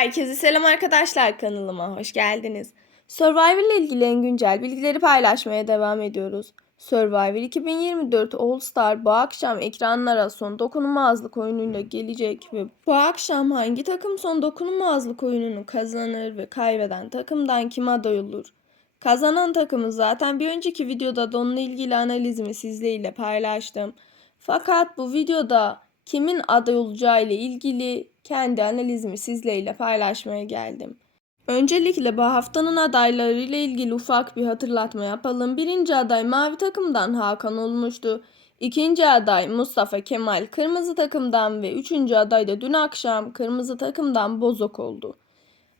Herkese selam arkadaşlar kanalıma hoş geldiniz. Survivor ile ilgili en güncel bilgileri paylaşmaya devam ediyoruz. Survivor 2024 All Star bu akşam ekranlara son dokunulmazlık oyunuyla gelecek ve bu akşam hangi takım son dokunulmazlık oyununu kazanır ve kaybeden takımdan kim aday olur? Kazanan takımı zaten bir önceki videoda da onunla ilgili analizimi sizlerle paylaştım. Fakat bu videoda kimin aday olacağı ile ilgili kendi analizimi sizlerle paylaşmaya geldim. Öncelikle bu haftanın adayları ile ilgili ufak bir hatırlatma yapalım. Birinci aday mavi takımdan Hakan olmuştu. İkinci aday Mustafa Kemal kırmızı takımdan ve üçüncü aday da dün akşam kırmızı takımdan Bozok oldu.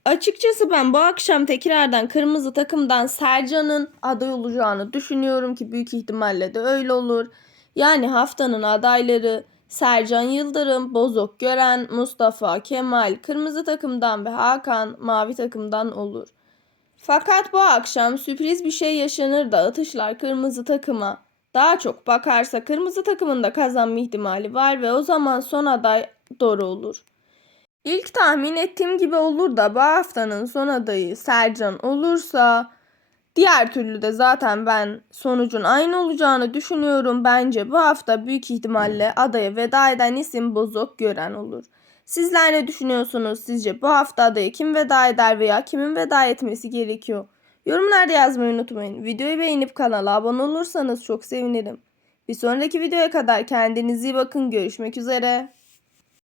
Açıkçası ben bu akşam tekrardan kırmızı takımdan Sercan'ın aday olacağını düşünüyorum ki büyük ihtimalle de öyle olur. Yani haftanın adayları Sercan Yıldırım, Bozok Gören, Mustafa Kemal kırmızı takımdan ve Hakan mavi takımdan olur. Fakat bu akşam sürpriz bir şey yaşanır da atışlar kırmızı takıma. Daha çok bakarsa kırmızı takımın da kazanma ihtimali var ve o zaman son aday doğru olur. İlk tahmin ettiğim gibi olur da bu haftanın son adayı Sercan olursa diğer türlü de zaten ben sonucun aynı olacağını düşünüyorum. Bence bu hafta büyük ihtimalle adaya veda eden isim Bozok Gören olur. Sizler ne düşünüyorsunuz? Sizce bu hafta adaya kim veda eder veya kimin veda etmesi gerekiyor? Yorumlarda yazmayı unutmayın. Videoyu beğenip kanala abone olursanız çok sevinirim. Bir sonraki videoya kadar kendinize iyi bakın. Görüşmek üzere.